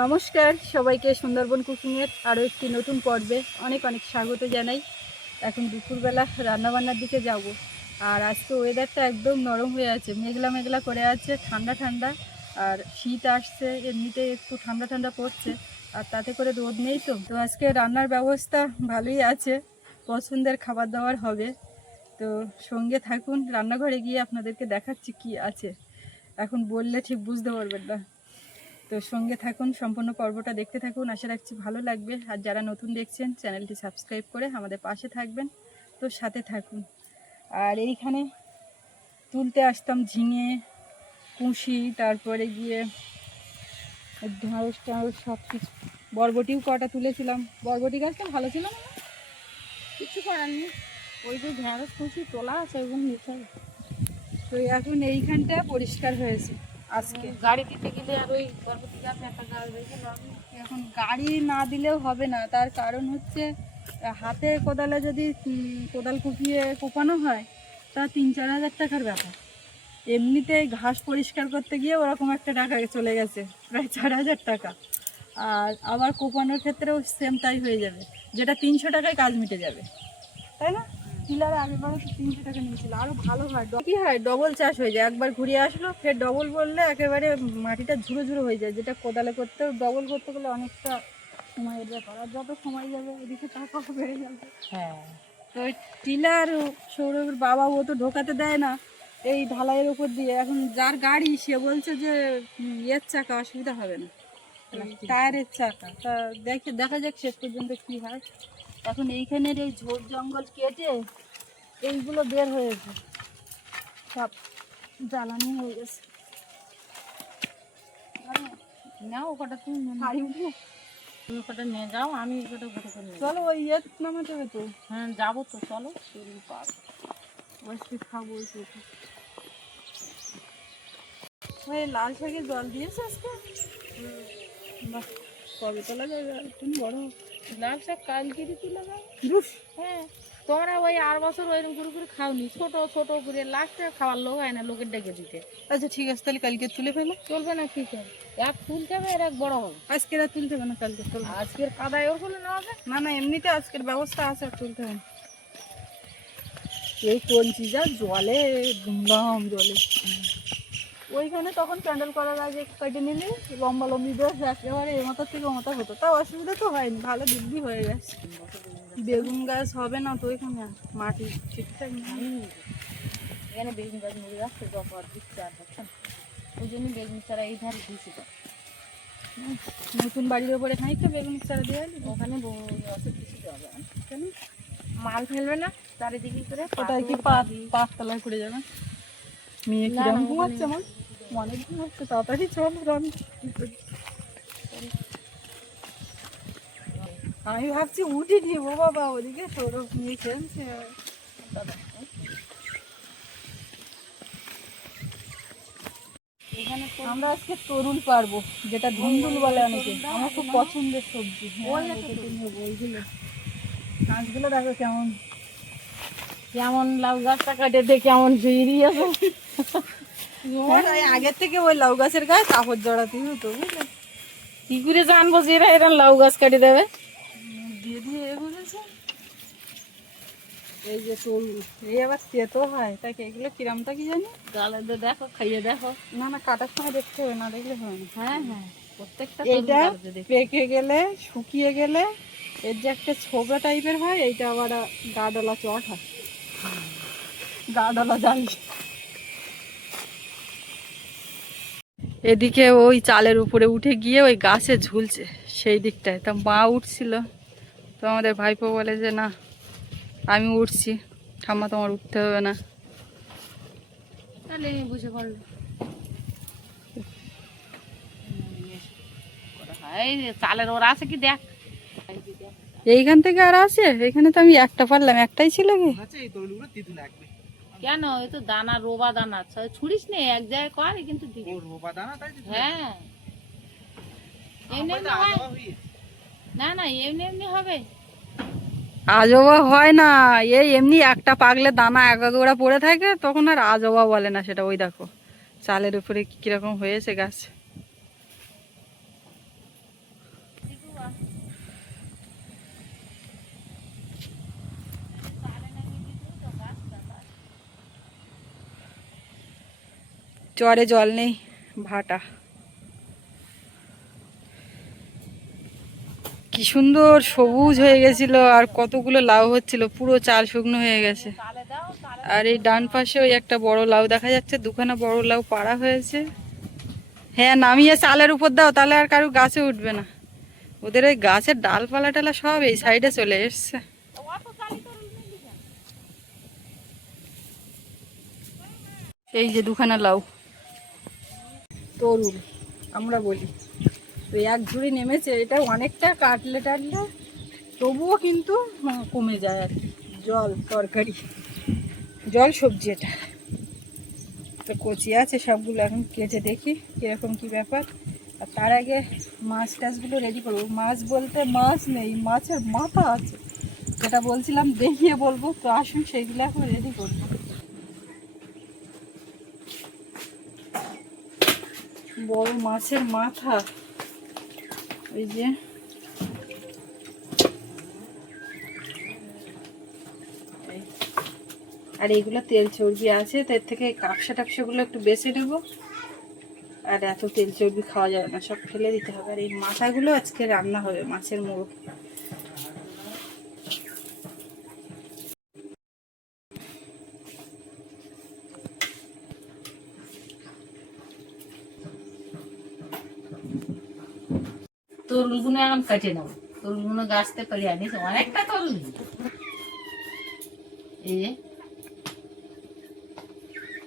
নমস্কার সবাইকে সুন্দরবন কুকিংয়ের আরও একটি নতুন পর্বে অনেক অনেক স্বাগত জানাই। এখন দুপুরবেলা রান্নাবান্নার দিকে যাব। আর আজকে ওয়েদারটা একদম নরম হয়ে আছে, মেঘলা মেঘলা করে আছে, ঠান্ডা ঠান্ডা। আর শীত আসছে, এমনিতে একটু ঠান্ডা ঠান্ডা পড়ছে, আর তাতে করে রোদ নেই তো। তো আজকে রান্নার ব্যবস্থা ভালোই আছে, পছন্দের খাবার দাবার হবে। তো সঙ্গে থাকুন, রান্নাঘরে গিয়ে আপনাদেরকে দেখাচ্ছি কি আছে। এখন বললে ঠিক বুঝতে পারবেন না। তো সঙ্গে থাকুন সম্পূর্ণ পর্বটা দেখতে থাকুন। আশা রাখছি ভালো লাগবে। আর যারা নতুন দেখছেন চ্যানেলটি সাবস্ক্রাইব করে আমাদের পাশে থাকবেন। তো সাথে থাকুন। আর এইখানে তুলতে আসতাম ঝিঙে কুশি তারপরে গিয়ে ঢাঁড়স টাড়স সব কিছু। বরবটিও কটা তুলেছিলাম। বরবটি গাছটা ভালো ছিল না? কিছু করার নেই। ওই যে ঢেঁড়স খুশি তোলা আছে ওইগুলো নিতে হবে। তো এখন এইখানটা পরিষ্কার হয়েছে। আজকে। গাড়ি দিতে গেলে আর ওই। এখন গাড়ি না দিলেও হবে না তার কারণ হচ্ছে হাতে কোদালে যদি কোদাল কুপিয়ে কোপানো হয় তা তিন চার হাজার টাকার ব্যাপার। এমনিতে ঘাস পরিষ্কার করতে গিয়ে ওরকম একটা টাকা চলে গেছে প্রায় চার হাজার টাকা। আর আবার কোপানোর ক্ষেত্রেও সেম তাই হয়ে যাবে যেটা তিনশো টাকায় কাজ মিটে যাবে। তাই না? আগেবারও তো তিনশো টাকা নিয়েছিল। আরও ভালো হয়। কি হয় ডবল চাষ হয়ে যায়। একবার ঘুরিয়ে আসলো ফের ডবল বললে একেবারে মাটিটা ঝুরো ঝুরো হয়ে যায় যেটা কোদালে করতেও ডবল করতে গেলে অনেকটা আর যত সময় যাবে ওদিকে টাকাও বেড়ে যাবে। হ্যাঁ। তো টিলার সৌরভের বাবা ও তো ঢোকাতে দেয় না। এই ঢালাইয়ের উপর দিয়ে। এখন যার গাড়ি সে বলছে যে ইয়ের চাকা অসুবিধা হবে না। টায়ারের চাকা। তা দেখে দেখা যাক শেষ পর্যন্ত কি হয়। এখন এইখানের এই ঝোপ জঙ্গল কেটে এইগুলো বের হয়েছে। সব জ্বালানি হয়ে গেছে। নাও কটা তুমি নিয়ে নাও। হাড়ি উঠে তুমি কটা নিয়ে যাও আমি কটা ঘুরে করে নিয়ে যাব। চলো ওই ইয়ে নামাতে হবে তো? হ্যাঁ যাব তো চলো। শরীর পাক বসে খাব একটু ওই লাল শাকে জল দিয়েছে আজকে? বাহ কবে তোলা যাবে? আর একটু বড় হোক। লাল তুলে হ্যাঁ তোমরা ওই আর বছর ওইরকম করে করে খাওনি ছোট ছোট করে লাস্টে খাওয়ার লোক হয় না লোকের ডেকে দিতে। আচ্ছা ঠিক আছে তাহলে কালকে তুলে ফেলো। চলবে না কি করে? এক তুলতে হবে আর এক বড় হবে। আজকে আর তুলতে হবে না কালকে তুলবে। আজকের কাদায় ওর ফলে নেওয়া যায়? না না এমনিতে আজকের ব্যবস্থা আছে আর তুলতে হবে এই কলছি যা জলে দুমদাম জলে। ওইখানে তখন প্যান্ডেল করার আগে কেটে নিলে লম্বা লম্বি বেশ একেবারে এ মাথার থেকে মাথা হতো। তাও অসুবিধা তো হয়নি ভালো দিব্যি হয়ে গেছে। বেগুন গাছ হবে না তো ওইখানে মাটি ঠিকঠাক এখানে বেগুন গাছ মরে যাচ্ছে দিচ্ছে আর ওই জন্য বেগুন চারা এই ধারে দিয়েছি তো। নতুন বাড়ির ওপরে খানিকটা বেগুন চারা দিয়ে এলি? ওখানে কেন? মাল ফেলবে না চারিদিকে করে ওটাই কি পাত পাততলায় করে যাবে। মেয়ে না, ঘুমাচ্ছে আমার অনেক দিন হচ্ছে তাড়াতাড়ি চল রানি আমি ভাবছি উঠি বাবা ওদিকে সৌরভ নিয়ে খেলছে। আমরা আজকে তরুল পারব যেটা ধুন্দুল বলে অনেকে। আমার খুব পছন্দের সবজি। হ্যাঁ, ওইগুলো গাছগুলো দেখো কেমন। কেমন লাউ গাছটা কাটে কেমন বেরিয়ে আছে আগের থেকে ওই লাউ গাছের গাছ কাপড় জড়াতেই হতো বুঝলে? কি করে জানব যে এরা এরা লাউ গাছ কাটে দেবে? দিয়ে দিয়ে এ করেছে এই যে তরুল এই আবার তেতো হয়। তাই এগুলো কিরামটা কি জানি? তাহলে তো দেখো খাইয়ে দেখো। না না কাটার সময় দেখতে হবে না দেখলে হবে না। হ্যাঁ হ্যাঁ প্রত্যেকটা এইটা। পেকে গেলে শুকিয়ে গেলে এর যে একটা ছোবড়া টাইপের হয় এইটা আবার গা ডলা চট হয়। গা ডলা জালি। এদিকে ওই চালের উপরে উঠে গিয়ে ওই গাছে ঝুলছে সেই দিকটায়। তা মা উঠছিল। তো আমাদের ভাইপো বলে যে না আমি উঠছি। ঠাম্মা তোমার উঠতে হবে না। বুঝে চালের ওরা আছে কি দেখ। দেখ। এইখান থেকে আর আছে? এখানে তো আমি একটা পারলাম একটাই ছিল কি? কেন? ওই তো দানা রোবা দানা। ছুড়িস নে এক জায়গায় কর কিন্তু দিবি। হ্যাঁ। এমনি না না এমনি এমনি হবে। আজবা হয় না। এই এমনি একটা পাগলে দানা এক গোড়া পড়ে থাকে তখন আর আজবা বলে না সেটা। ওই দেখো চালের উপরে কি কীরকম হয়েছে গাছ। চরে জল নেই, ভাটা। কি সুন্দর সবুজ হয়ে গেছিল, আর কতগুলো লাউ হচ্ছিল, পুরো চাল শুকনো হয়ে গেছে। আর এই ডান পাশে ওই একটা বড় লাউ দেখা যাচ্ছে, দুখানা বড় লাউ পাড়া হয়েছে। হ্যাঁ নামিয়ে চালের উপর দাও, তাহলে আর কারও গাছে উঠবে না। ওদের ওই গাছের ডালপালা টালা সব এই সাইডে চলে এসছে। এই যে দুখানা লাউ। তরুল আমরা বলি। তো এক ঝুড়ি নেমেছে, এটা অনেকটা কাটলে টাটলে, তবুও কিন্তু কমে যায় আর কি। জল, তরকারি, জল সবজি এটা। তো কচি আছে সবগুলো, এখন কেটে দেখি কীরকম কি ব্যাপার। আর তার আগে মাছ টাছগুলো রেডি করব। মাছ বলতে মাছ নেই, মাছের মাথা আছে। যেটা বলছিলাম, দেখিয়ে বলব। তো আসুন, সেইগুলো এখন রেডি করব। বড় মাছের মাথা। ওই যে। আর এইগুলো তেল চর্বি আছে তার থেকে কাপসা গুলো একটু বেছে নেব। আর এত তেল চর্বি খাওয়া যাবে না, সব ফেলে দিতে হবে। আর এই মাথাগুলো আজকে রান্না হবে, মাছের মোড়ক তরুলগুলো এখন কেটে নেব তরুলগুলো গাছতে পারি আনিস অনেকটা তরুল। এই যে,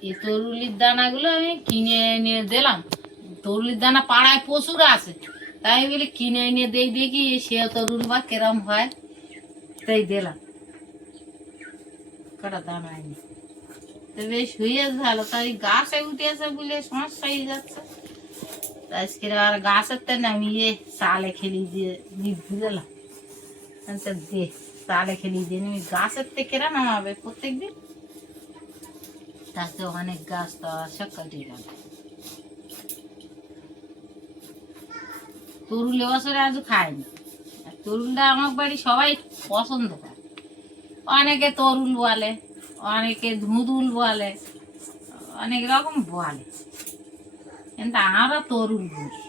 এই তরুলির দানাগুলো আমি কিনে এনে দিলাম। তরুলির দানা পাড়ায় প্রচুর আছে। তাই বলে, কিনে এনে দেই দেখি সে তরুল বা কেরম হয়। তাই দিলাম। কটা দানা আনি তো বেশ হয়ে ভালো। তাই গাছে উঠেছে বলে সমস্যা হয়ে যাচ্ছে। আর নামিয়ে চালে খেলি দিয়ে আচ্ছা দে, চালে খেলি দিয়ে গাছের কেরা নামাবে প্রত্যেক দিন তাতে অনেক গাছ তো সব গেল তরুল এবছরে আজও খায়নি। তরুলটা আমার বাড়ি সবাই পছন্দ করে। অনেকে তরুল বলে, অনেকে ধুঁদুল বলে, অনেক রকম বলে। কিন্তু আমরা তরুল বলি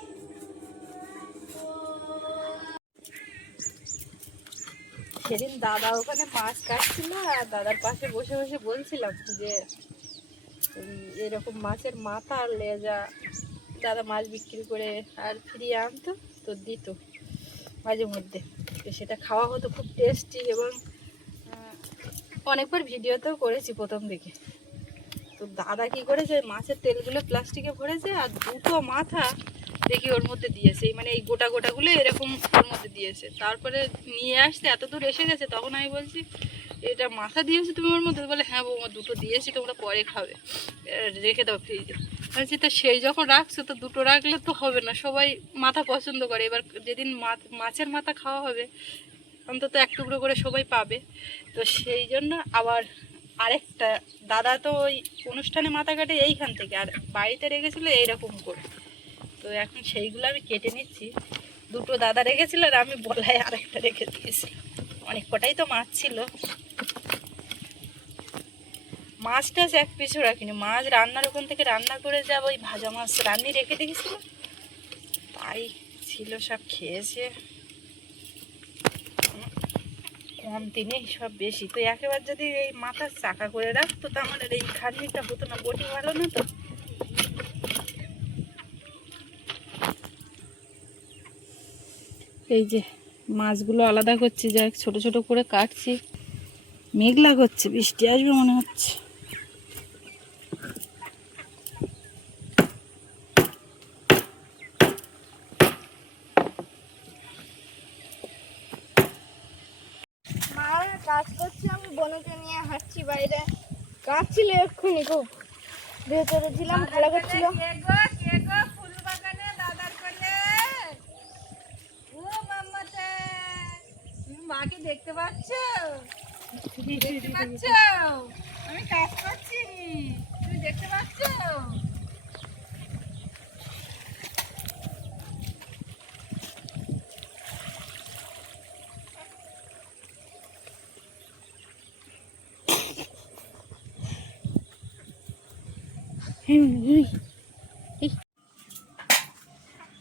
সেদিন দাদা ওখানে মাছ কাটছিল আর দাদার পাশে বসে বসে বলছিলাম যে এরকম মাছের মাথা আর লেজা, দাদা মাছ বিক্রি করে আর ফিরিয়ে আনতো, তো দিত মাঝে মধ্যে। তো সেটা খাওয়া হতো খুব টেস্টি এবং অনেকবার ভিডিওতেও করেছি প্রথম দিকে। তো দাদা কি করেছে, মাছের তেলগুলো প্লাস্টিকে ভরেছে আর দুটো মাথা দেখি ওর মধ্যে দিয়েছে। মানে এই গোটা গোটাগুলো এরকম ওর মধ্যে দিয়েছে। তারপরে নিয়ে আসতে এত দূর এসে গেছে, তখন আমি বলছি, এটা মাথা দিয়েছে তুমি ওর মধ্যে? বলে হ্যাঁ বৌমা, দুটো দিয়েছি, তোমরা পরে খাবে। রেখে দাও ফ্রিজে বলছি, তা সেই যখন রাখছো, তো দুটো রাখলে তো হবে না, সবাই মাথা পছন্দ করে। এবার যেদিন মাছ- মাছের মাথা খাওয়া হবে, অন্তত এক টুকরো করে সবাই পাবে। তো সেই জন্য আবার আরেকটা, দাদা তো ওই অনুষ্ঠানে মাথা কাটে এইখান থেকে, আর বাড়িতে রেখেছিল এইরকম করে। তো এখন সেইগুলো আমি কেটে নিচ্ছি। দুটো দাদা রেখেছিল আর আমি বলায় আরেকটা রেখে দিয়েছি। অনেক কটাই তো মাছ ছিল। মাছ টাছ এক পিছু রাখিনি। মাছ রান্নার ওখান থেকে রান্না করে যাব ওই ভাজা মাছ রান্নি রেখে দিয়েছিল। তাই ছিল সব খেয়েছে। কম দিনে সব বেশি। তো একেবারে যদি এই মাথার চাকা করে রাখতো তো আমাদের এই খাটনিটা হতো না, বটি ভালো না তো? এই যে মাছগুলো আলাদা করছি যা ছোট ছোট করে কাটছি। মেঘলা করছে, বৃষ্টি আসবে মনে হচ্ছে মা কাজ করছে আমি বোনকে নিয়ে হাঁটছি বাইরে কাঁদছিল খুব ভেতরে ছিলাম খেলা করছিল। মাকে দেখতে পাচ্ছ? দেখতে পাচ্ছ? আমি কাজ করছি। তুমি দেখতে পাচ্ছ?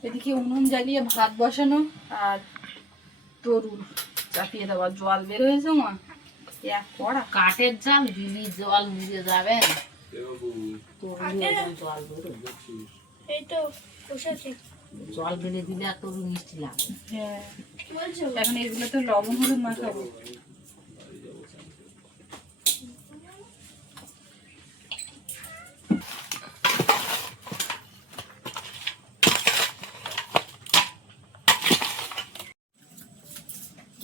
এদিকে উনুন জ্বালিয়ে ভাত বসানো আর তরুণ চাপিয়ে দেওয়া জল বের হয়েছে মা। এক কড়া কাঠের জাল দিলি জল মিলে যাবে। জল বেড়ে দিলে আর মিষ্টি লাগবে এখন এগুলো তো লবণ হলুদ মাখাবো।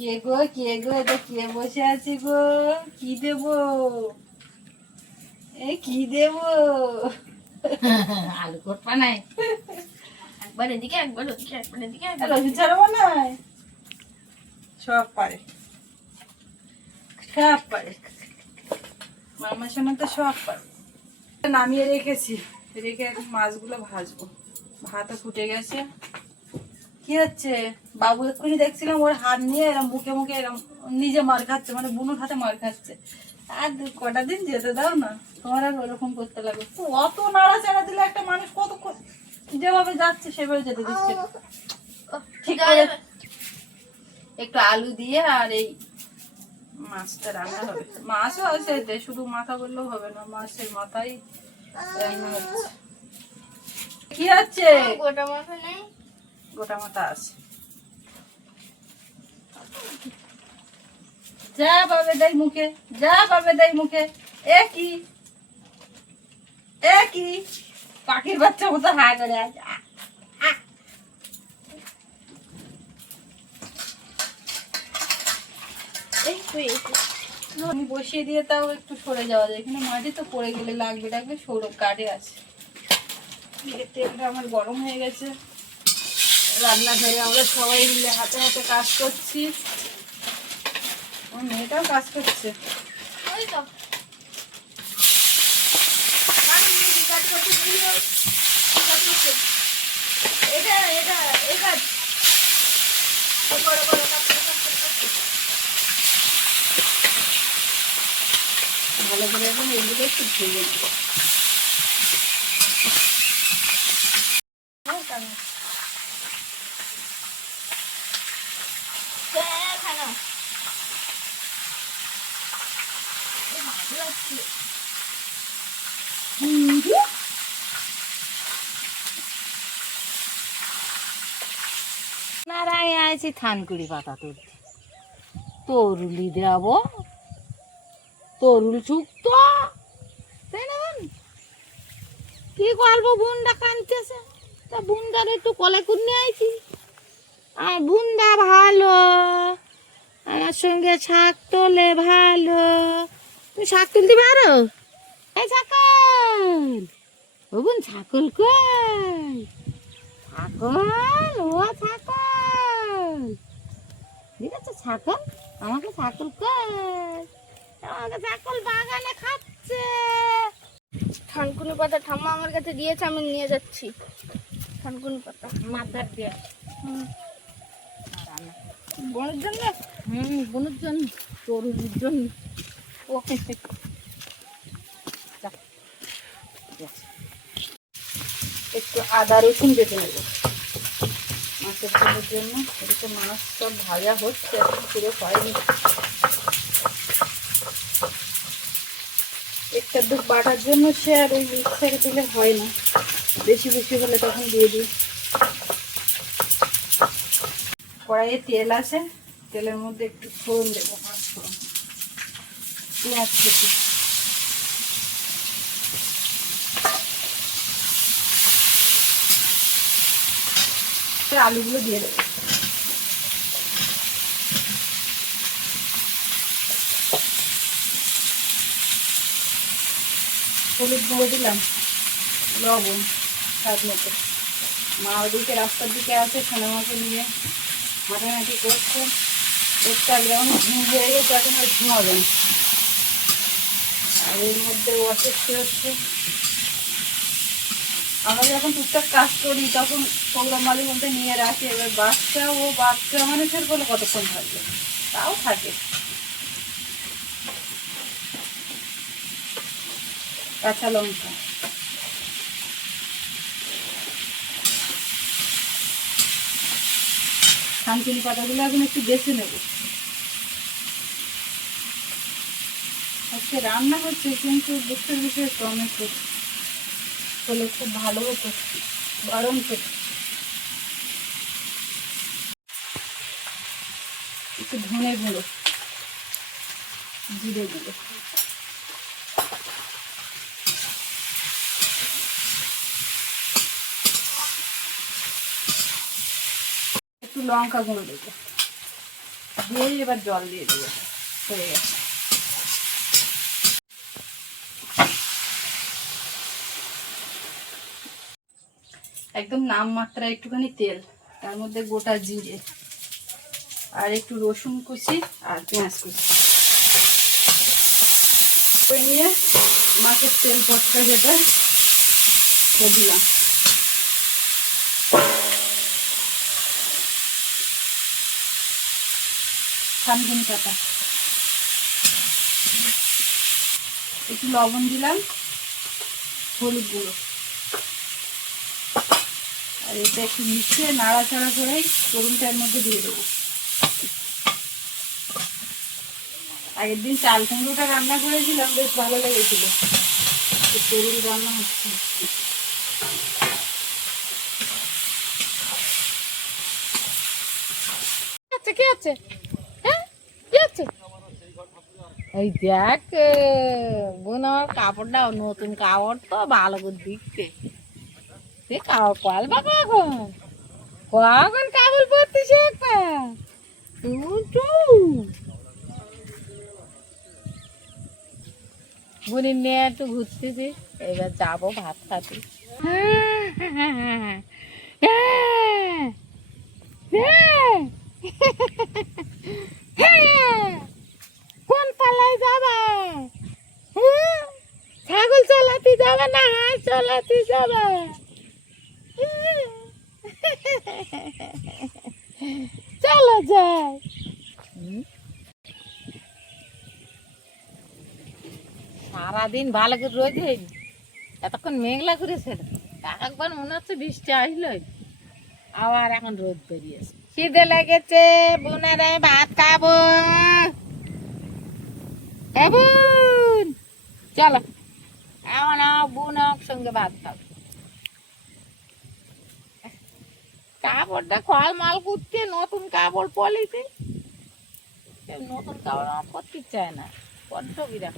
কে গো কে গো এটা কে বসে আছে গো? কি দেব? এ কি দেব? আলু কোটপা নাই। একবার এদিকে একবার ওদিকে একবার এদিকে একবার রসুন ছাড়াবো না সব পারে। সব পারে। মামা সোনা তো সব পারে। নামিয়ে রেখেছি। রেখে মাছগুলো ভাজবো। ভাতও ফুটে গেছে। কি হচ্ছে? বাবু এক্ষুনি দেখছিলাম ওর হাত নিয়ে এরম মুখে মুখে এরম নিজে মার খাচ্ছে মানে বুনুর হাতে মার খাচ্ছে। আর কটা দিন যেতে দাও না তোমার আর ওরকম করতে লাগবে। অত নাড়াচাড়া দিলে একটা মানুষ কত যেভাবে যাচ্ছে সেভাবে যেতে দিচ্ছে। ঠিক করে একটু আলু দিয়ে আর এই মাছটা রান্না হবে। মাছও আছে এতে, শুধু মাথা বললেও হবে না মাছের মাথাই রান্না হচ্ছে। কি হচ্ছে? গোটা মাথা নেই। গোটা মাথা আছে। যা পাবে দেয় মুখে, যা পাবে দেয় মুখে। এ কি এ কি পাখির বাচ্চা মতো হা করে আছে। আমি বসিয়ে দিয়ে তাও একটু সরে যাওয়া যায়। এখানে মাটি তো পড়ে গেলে লাগবে লাগবে সৌরভ কাঠে আছে। তেলটা আমার গরম হয়ে গেছে। রান্নাঘরে আমরা সবাই মিলে হাতে হাতে কাজ করছি আমার মেয়েটাও কাজ করছে ওই তো। এটা এটা কাজ বড় বড়। ভালো করে এখন এগুলো একটু ভেজে দেবো হ্যাঁ, কেন? হ্যাঁ, খানা। এ ভালো লাগছে। আছি থানকুড়ি পাতা তুলতে তরুলি দেব তরুল শুক্ত তাই? কি করব বুনটা কানতেছে তা বুনটার একটু কলে করে আইছি। আর বুন্দা ভালো, আমার সঙ্গে শাক তোলে ভালো। তুমি শাক তুলতে পারো? এই ছাকল ও বোন ছাকল কই? ছাগল, ও ছাগল। ঠিক আছে ছাগল? আমাকে ছাগল কই? আমাকে ছাগল বাগানে খাচ্ছে। থানকুনি পাতা ঠাম্মা আমার কাছে দিয়েছে আমি নিয়ে যাচ্ছি। থানকুনি পাতা মাথার দিয়ে। বোনের জন্য? হুম বোনের জন্য তরুণের জন্য। ও। যা। যা। একটু আদা রসুন বেটে নেব। মাছের ঝোলের জন্য। এদিকে মাছ সব ভাজা হচ্ছে, এখন পুরো হয়নি। একটা দুধ বাটার জন্য সে আর ওই মিক্সারে দিলে হয় না। বেশি বেশি হলে তখন দিয়ে দিই। কড়াইয়ে তেল আছে, তেলের মধ্যে একটু ফোড়ন দেবো পাঁচ পেঁয়াজ কুচি। এবার আলুগুলো দিয়ে দেবো। হলুদ গুঁড়ো দিলাম, লবণ, স্বাদ মতো। মা ওদিকে রাস্তার দিকে আছে, সোনা মাকে নিয়ে হাঁটাহাঁটি করছে। আগে যখন ঘুম হয়ে গেছে, এখন আর ঘুমাবে না। আর এর মধ্যে অসুস্থ হচ্ছে। আমরা যখন টুকটাক কাজ করি, তখন প্রোগ্রাম মালিক মধ্যে নিয়ে রাখি, এবার বাচ্চা ও বাচ্চা মানুষের বলে কতক্ষণ থাকবে? তাও থাকে। কাঁচা লঙ্কা। থানকুনি পাতাগুলো এখন একটু বেছে নেব। আজকে রান্না হচ্ছে, কিন্তু দুঃখের বিষয়ে টমেটো। হলে খুব ভালো হতো গরম তো একটু ধনে গুঁড়ো, জিরে গুঁড়ো। একটু লঙ্কা গুঁড়ো দেবো। দিয়ে এবার জল দিয়ে দেবো। হয়ে গেছে। একদম নামমাত্রা একটুখানি তেল, তার মধ্যে গোটা জিরে আর একটু রসুন কুচি আর পেঁয়াজ কুচি। নিয়ে মাছের তেল পটকা যেটা দিলাম। থানকুনি পাতা। একটু লবণ দিলাম, হলুদ গুঁড়ো। আর এটা একটু মিশিয়ে নাড়াচাড়া করে তরুণটার মধ্যে দিয়ে দেবো। আগের দিন চাল কুমড়োটা রান্না করেছিলাম, বেশ ভালো লেগেছিল। তরুণ রান্না হচ্ছে। হ্যাঁ? এই দেখ বোন, আমার কাপড়টা নতুন কাপড় তো, ভালো করে দিচ্ছে। তুই কাপড় পালবা কখন? কখন কাপড় পরতিস একটা? টু বোনের নিয়ে একটু ঘুরতেছি এবার যাব ভাত খাতে। কোন পালায় যাবা? হ্যাঁ? ছাগল চালাতে যাবে না, হাঁস চালাতে যাবে? চলো যাই। সারাদিন ভালো করে রোদ হয়নি। এতক্ষণ মেঘলা করেছে। একবার মনে হচ্ছে বৃষ্টি আসলোই। আবার এখন রোদ বেরিয়েছে। খিদে লেগেছে, বোনেরে ভাত খাব। চলো। এখন বোন সঙ্গে ভাত খাব। কাপড়টা খল মাল করতে নতুন কাপড় পলিতে। নতুন কাপড় আমার পরতে চায় না বড্ড বিরাট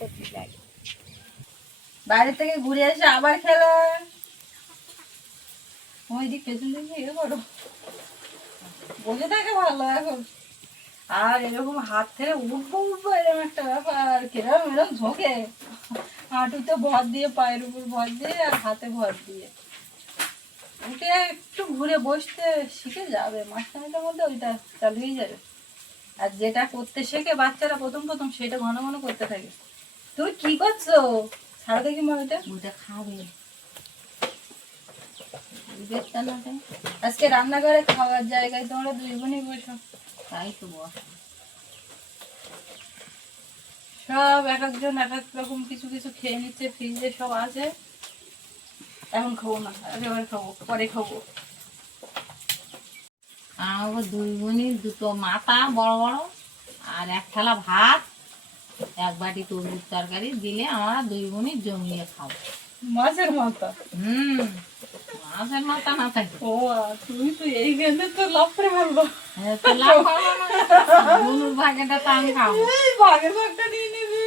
করতে বাইরে থেকে ঘুরে এসে আবার পেছন দিকে ইয়ে করো বসে থাকে ভালো এখন। আর এরকম হাত থেকে উঠবো উঠবো এরকম একটা ব্যাপার। কিরম এরকম ঝোঁকে। হাঁটুতে ভর দিয়ে, পায়ের উপর ভর দিয়ে আর হাতে ভর দিয়ে। উঠে একটু ঘুরে বসতে শিখে যাবে। মাঝখানেটার মধ্যে ওইটা চালুই যাবে। আর যেটা করতে শেখে বাচ্চারা প্রথম প্রথম সেটা ঘন ঘন করতে থাকে। তুমি কি করছ? ছাড়ো দেখি মনেটা ওটা খাবে দেখতে না কেন? আজকে রান্নাঘরে খাওয়ার জায়গায় তোমরা দুই বোনই বসো। তাই তো বল সব এক একজন এক এক রকম কিছু কিছু খেয়ে নিচ্ছে ফ্রিজে সব আছে। এখন খাব না একেবারে খাব পরে খাব। আমার দুই বোনই দুটো মাথা বড় বড় আর এক থালা ভাত এক বাটি তরমুজ তরকারি দিলে আমরা দুই বোনই জমিয়ে খাব। মাছের মাথা? হুম মাছের মাথা না থাকে। ও তুমি তো এই গেলে তো লাভ। দুনুর ভাগেটা তো আমি খাব। ভাগের ভাগটা নিয়ে নিবি।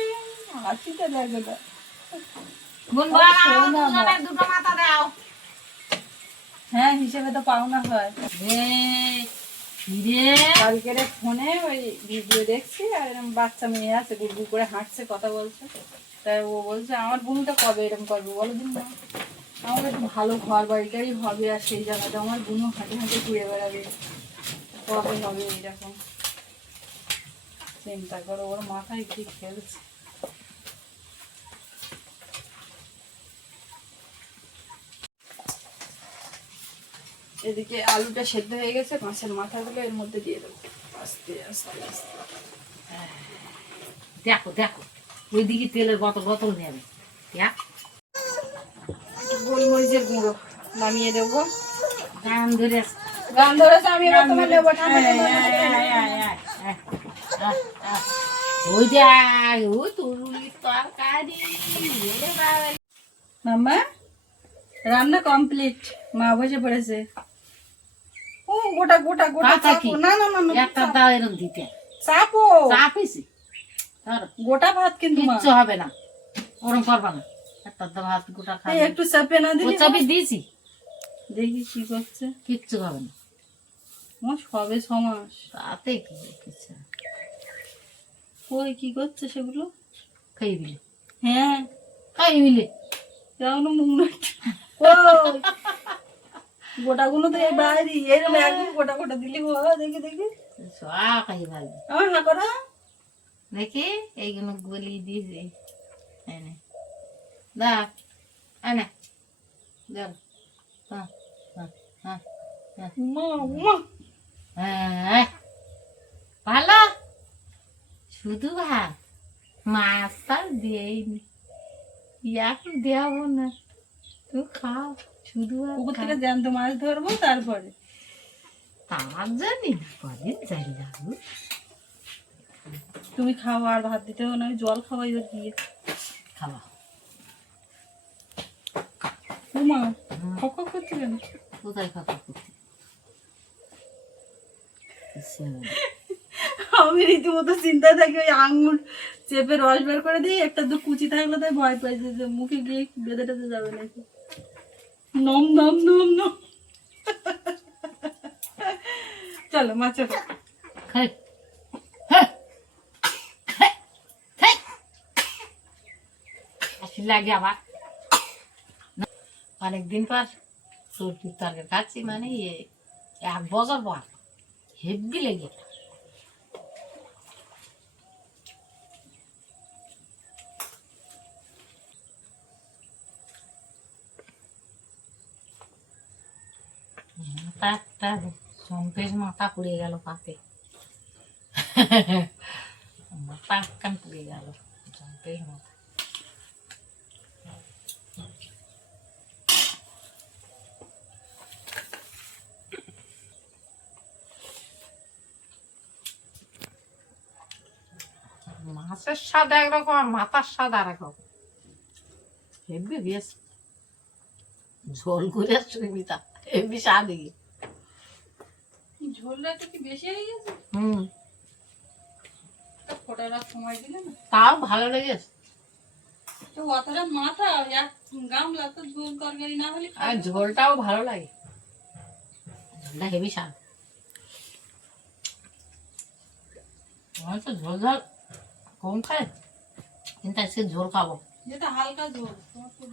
হাসিটা লাগে না বোন বল শোনো না, দুজনের দুটো হিসেবে তো পাওনা হয়। কালকের ফোনে ওই ভিডিও দেখছি আর এরকম বাচ্চা মেয়ে আছে গুড়গুড় করে হাঁটছে কথা বলছে। তাই ও বলছে আমার বোনটা কবে এরকম করবে বলো দিন না। আমার একটু ভালো ঘর বাড়িটাই হবে আর সেই জায়গাটা। আমার বোনও হাঁটে হাঁটে ঘুরে বেড়াবে। কবে হবে এইরকম? চিন্তা করো ওর মাথায় কি খেলছে? এদিকে আলুটা সেদ্ধ হয়ে গেছে মাছের মাথাগুলো এর মধ্যে দিয়ে দেবো। আস্তে আস্তে আস্তে। দেখো দেখো ওইদিকে তেলের বোতল বোতল নেবে দেখ। গোলমরিচের গুঁড়ো নামিয়ে দেবো। গান ধরে গান ধরেছে আমি তোমার নেব। ওই দেখ তুরুলির তরকারি। মাম্মা রান্না কমপ্লিট মা বসে পড়েছে। গোটা গোটা গোটা চাপো। না না না না একটা দাও এরকম দিতে। চাপো। চাপিছি। গোটা ভাত কিন্তু কিচ্ছু হবে না। ওরম করবা না। একটা দাও ভাত গোটা খাবে। একটু চাপে না ও চাপি দিয়েছি। দেখি কি করছে। কিচ্ছু হবে না। আমার সবে ছমাস তাতে কি কিচ্ছু কই কি করছে সেগুলো? খাই বিলে হ্যাঁ। খাই বিলে এখনও মুখ নড়ছে। ওই গোটা গুলো তো এই বাইরে এরকম একদম গোটা গোটা দিলি হো দেখি দেখি। সব খাই ভালো। আমার হা করা। দেখি এইগুলো গলিয়ে দিয়েছি। দেখ হ্যাঁ হ্যাঁ হ্যাঁ হ্যাঁ। ভালো। শুধু ভাত। মাছ দিয়েইনি। এখন দেবো না। তুই খাও। শুধু পুকুর থেকে জ্যান্ত মাছ ধরবো তারপরে। তার জানি না কদিন জানি যাব তুমি খাও আর ভাত দিতে হবে না আমি জল খাওয়াই ওর দিয়ে খাওয়া। উমা খক খক করছে কেন? কোথায় খাওয়া করতে আমি রীতিমতো চিন্তায় থাকি ওই আঙুল চেপে রস বের করে দিই একটা দু কুচি থাকলে তাই ভয় পাই যে যে মুখে গিয়ে বেঁধে টেঁধে যাবে নাকি? নম নম নম নম চলো, মা। লাগে আবার। অনেকদিন পর সর্দির তরকারি খাচ্ছি মানে এক বছর পর। হেভি লেগে মাথা একটা মাথা পুড়ে গেল পাতে। মাথা কান পুড়ে গেল মাথা। মাছের স্বাদ একরকম আর মাথার স্বাদ আর একরকম হেভি বেশ ঝোল করে সুবিধা হেভি স্বাদ ঝোলটা একটু কি বেশি হয়ে গেছে? হুম। তা সময় দিলে না। তাও ভালো লেগেছে। তো অতটা মাথা এক গামলা তো ঝোল তরকারি না হলে আর ঝোলটাও ভালো লাগে। ঝোলটা হেভি স্বাদ। আমার তো ঝোল ঝাল কম খায় কিন্তু আজকে ঝোল খাব। যেটা হালকা ঝোল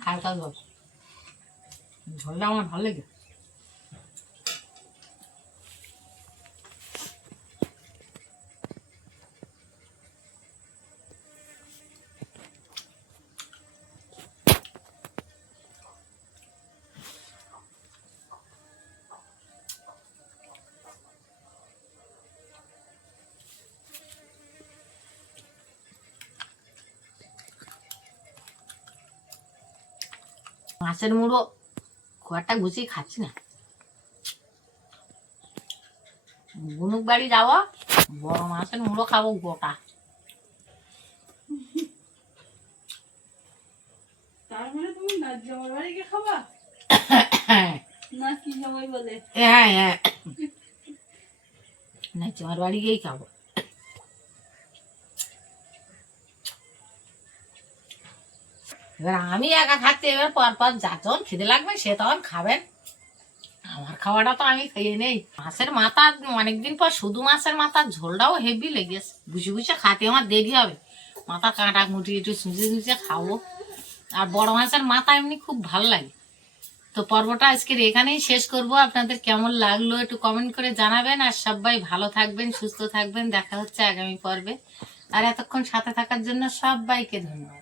হালকা ঝোল। ঝোলটা আমার ভালো লাগে মাছের মুড়ো খুব একটা গুছিয়ে খাচ্ছি না। বুনুক বাড়ি যাব বড় মাছের মুড়ো খাব গোটা। তার মানে তুমি না জমার বাড়ি গিয়ে খাবা? না কি সবাই বলে? হ্যাঁ হ্যাঁ। না তোমার বাড়ি গিয়েই খাব। এবার আমি একা খাচ্ছি এবার পর পর যা যখন খিদে লাগবে সে তখন খাবেন আমার খাওয়াটা তো আমি খেয়ে নেই। মাছের মাথা অনেকদিন পর, শুধু মাছের মাথার ঝোলটাও হেভি লেগেছে। বুঝে বুঝে খাতে আমার দেরি হবে। মাথা কাঁটা মুটি একটু সুঁচে সুঁচে খাব। আর বড় মাছের মাথা এমনি খুব ভালো লাগে। তো পর্বটা আজকের এখানেই শেষ করব। আপনাদের কেমন লাগল একটু কমেন্ট করে জানাবেন। আর সবাই ভালো থাকবেন, সুস্থ থাকবেন। দেখা হচ্ছে আগামী পর্বে। আর এতক্ষণ সাথে থাকার জন্য সবাইকে ধন্যবাদ।